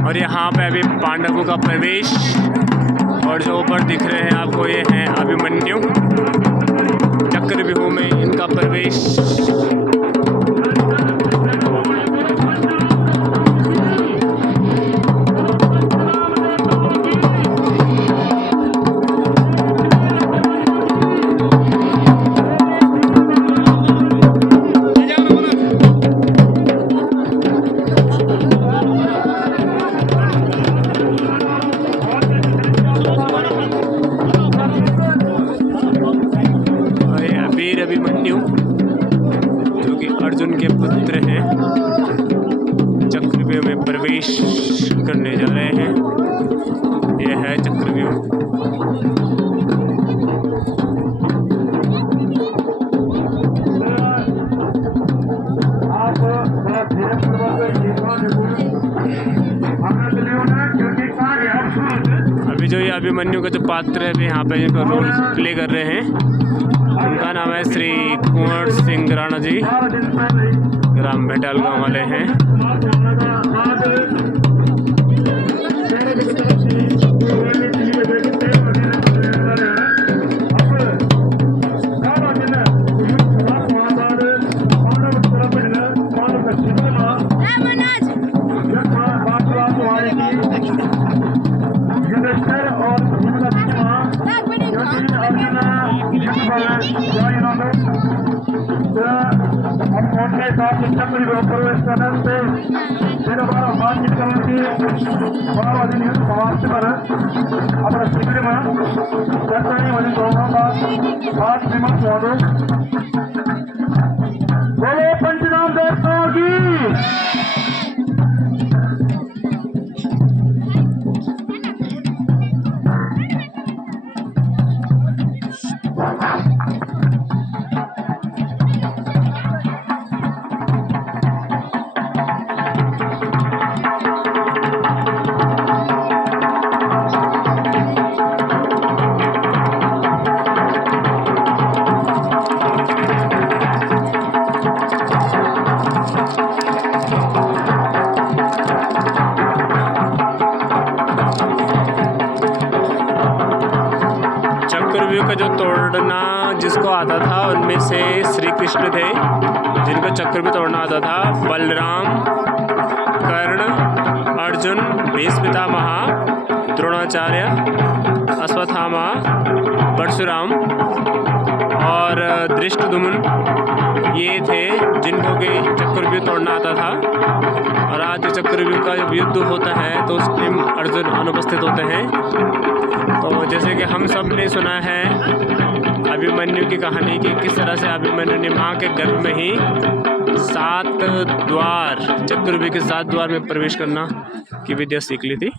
और यहाँ पे अभी पांडवों का प्रवेश, और जो ऊपर दिख रहे हैं आपको ये हैं अभिमन्यु। चक्रव्यूह में इनका प्रवेश। अभिमन्यु जो कि अर्जुन के पुत्र हैं, चक्रव्यूह में प्रवेश करने जा रहे हैं। यह है चक्रव्यूह। अभी जो ये अभिमन्यु का जो पात्र है यहाँ पे जिनका रोल प्ले कर रहे हैं, उनका नाम है श्री कुंवर सिंह राणा जी, ग्राम बेटाल गाँव वाले हैं। पंचनाम दोस्तों की चक्रव्यूह का जो तोड़ना जिसको आता था उनमें से श्री कृष्ण थे, जिनको चक्रव्यूह तोड़ना आता था। बलराम, कर्ण, अर्जुन, भीष्म पितामह, द्रोणाचार्य, अश्वत्थामा, परशुराम और धृष्टद्युम्न ये थे जिनको कि चक्रव्यूह तोड़ना आता था। और आज चक्रव्यूह का जब युद्ध होता है तो उसमें अर्जुन अनुपस्थित होते हैं। तो जैसे कि हम सब ने सुना है अभिमन्यु की कहानी कि किस तरह से अभिमन्यु ने माँ के गर्भ में ही 7 द्वार, चक्रव्यूह के 7 द्वार में प्रवेश करना की विद्या सीख ली थी।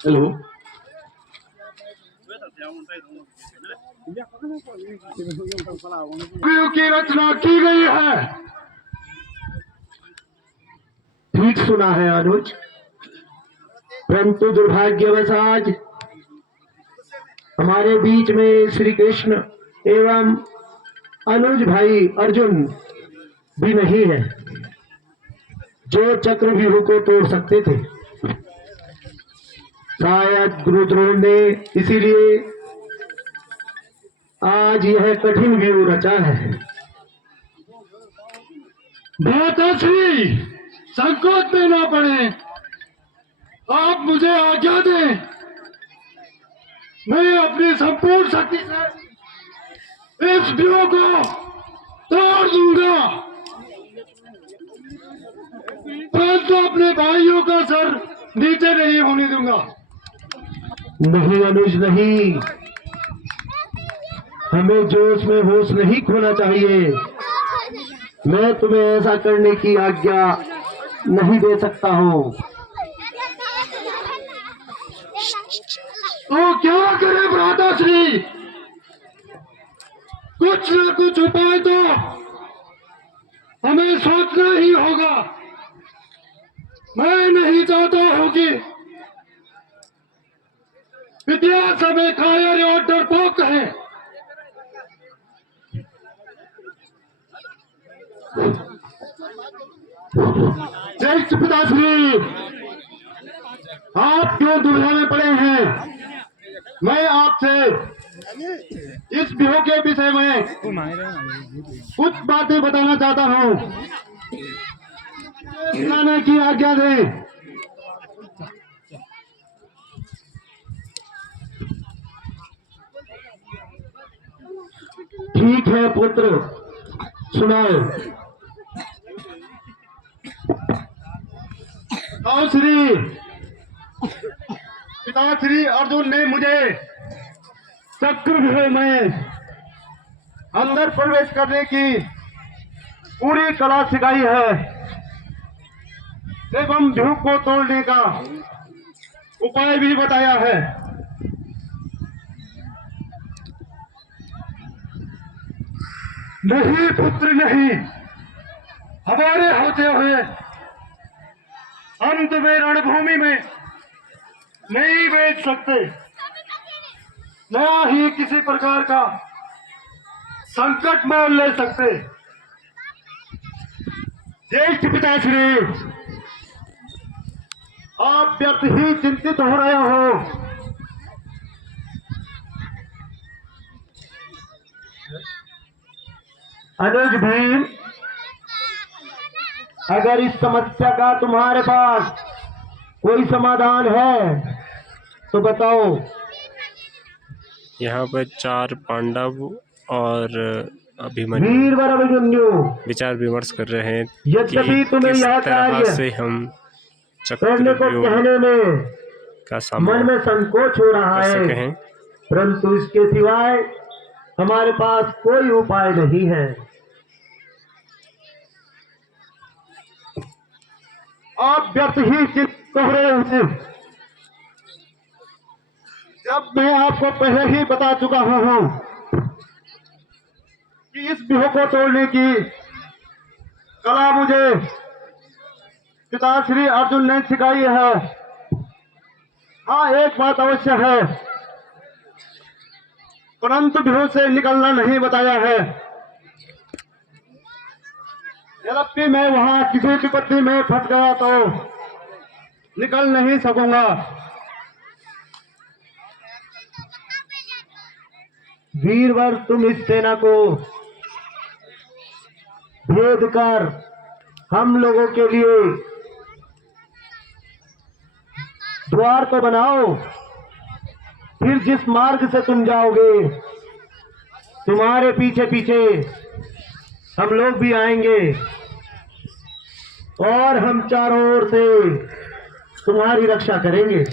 हेलो, की रचना की गई है। ठीक सुना है अनुज, परंतु दुर्भाग्यवश आज हमारे बीच में श्री कृष्ण एवं अनुज भाई अर्जुन भी नहीं है जो चक्रव्यूह को तोड़ सकते थे। शायद गुरु द्रोण ने इसीलिए आज यह कठिन व्यूह रचा है। भ्राताश्री, संकोच में ना पड़े, आप मुझे आज्ञा दें, मैं अपनी संपूर्ण शक्ति से इस व्यूह को तोड़ दूंगा, परंतु अपने भाइयों का सर नीचे नहीं होने दूंगा। नहीं अनुज नहीं, हमें जोश में होश नहीं खोना चाहिए। मैं तुम्हें ऐसा करने की आज्ञा नहीं दे सकता हूँ। तो क्या करे भ्राताश्री, कुछ न कुछ उपाय तो हमें सोचना ही होगा। मैं नहीं चाहता हूं कि इतिहास हमें कायर और डरपोक है। श्रेष्ठ पिताश्री, आप क्यों दुविधा में पड़े हैं? मैं आपसे इस विवाह के विषय में कुछ बातें बताना चाहता हूँ। सुनाने की आज्ञा दें। ठीक है पुत्र, सुनाओ। आओ श्री पिताश्री अर्जुन ने मुझे चक्रव्यूह में अंदर प्रवेश करने की पूरी कला सिखाई है एवं व्यूह को तोड़ने का उपाय भी बताया है। नहीं पुत्र नहीं, हमारे होते हुए अंत में रणभूमि में नहीं बेच सकते, न ही किसी प्रकार का संकट मोल ले सकते। ज्येष्ठ पिताश्री, आप व्यर्थ ही चिंतित हो रहे हो। अनुज भीम, अगर इस समस्या का तुम्हारे पास कोई समाधान है तो बताओ। यहाँ पर 4 पांडव और अभिमन्यु वीरवर अभिमन्यु विचार विमर्श कर रहे हैं यद्यपि कि तुम्हें किस यह तरह कार्य से हम करने को चक्रव्यूह कहने में का मन सामना में संकोच हो रहा कर है, सके हैं। परंतु इसके सिवाय हमारे पास कोई उपाय नहीं है। आप व्यर्थ ही चिंतित हो रहे हैं, जब मैं आपको पहले ही बता चुका हूं कि इस व्यूह को तोड़ने की कला मुझे पिताश्री अर्जुन ने सिखाई है। हाँ, एक बात अवश्य है, परंतु व्यूह से निकलना नहीं बताया है। यद्यपि मैं वहां किसी विपत्ति में फंस गया तो निकल नहीं सकूंगा। वीरवर, तुम इस सेना को भेद कर हम लोगों के लिए द्वार तो बनाओ, फिर जिस मार्ग से तुम जाओगे तुम्हारे पीछे पीछे हम लोग भी आएंगे और हम चारों ओर से तुम्हारी रक्षा करेंगे।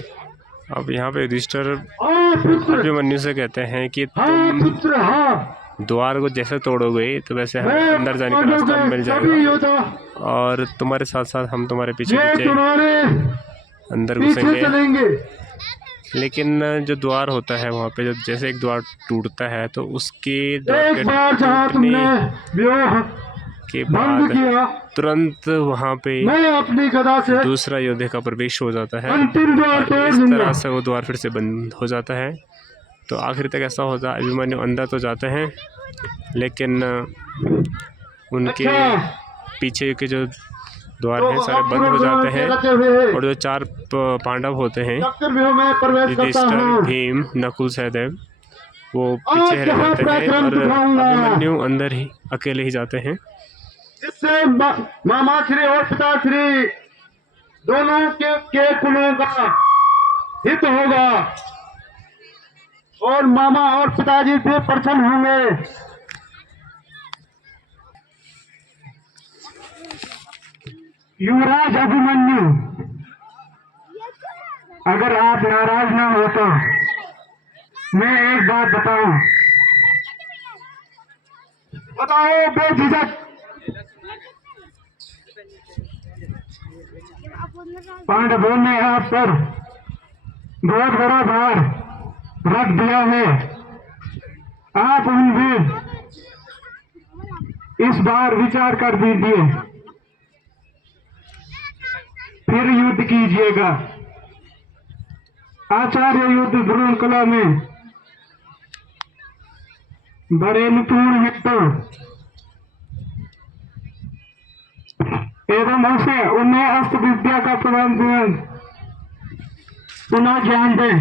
अब यहाँ पे युधिष्ठिर पुत्र, अभिमन्यु से कहते हैं कि हाँ तुम पुत्र, हाँ, द्वार को जैसे तोड़ोगे तो वैसे हमें मैं अंदर जाने का रास्ता मिल सभी जाएगा योद्धा और तुम्हारे साथ साथ हम तुम्हारे पीछे ये पीछे तुम्हारे अंदर पीछे घुसेंगे। चलेंगे। लेकिन जो द्वार होता है वहाँ पे जब जैसे एक द्वार टूटता है तो उसके द्वार एक बार जहाँ टूटने तुमने व्यूह के भंग बाद किया, तुरंत वहाँ पे मैं अपनी गदा से दूसरा योद्धे का प्रवेश हो जाता है अंतिम द्वार और तोड़ इस दूंगा। तरह से वो द्वार फिर से बंद हो जाता है। तो आखिर तक ऐसा होता है, अभिमन्यु अंदर तो जाते हैं लेकिन उनके पीछे के जो द्वार हैं सारे बंद हो जाते हैं और जो 4 पांडव होते हैं चक्रव्यूह में प्रवेश करता युधिष्ठिर, हूँ। भीम, नकुल, सहदेव, वो पीछे रह जाते हैं और अभिमन्यु अंदर ही अकेले ही जाते हैं। जिससे मामाश्री और पिताश्री दोनों के कुलों का हित होगा और मामा और पिताजी भी प्रसन्न होंगे। युवराज अभिमन्यु, अगर आप नाराज ना हो तो मैं एक बात बताओ बेझिझक। पांडवों ने आप पर बहुत बड़ा भार रख दिया है। आप उन भी इस बार विचार कर दीजिए, फिर युद्ध कीजिएगा। आचार्य युद्ध ध्रुव कला में बड़े निपुण हैं तो एवं उसे उन्हें अस्त्र विद्या का प्रबंधन पुनः ज्ञान दें।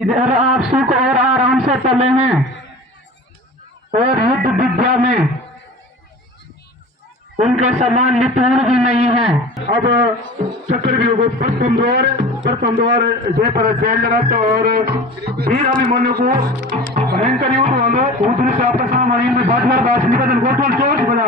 इधर आप सुख और आराम से चले हैं और युद्ध विद्या में उनके समान निपुण भी नहीं है। अब चक्रव्यूह को प्रथम द्वार जय पर जैल लगाते और वीर अभिमन्यु को भयंकर युद्ध होंगे। उधर से आपका सामान में बाजार बात निकल गोठल चोट बना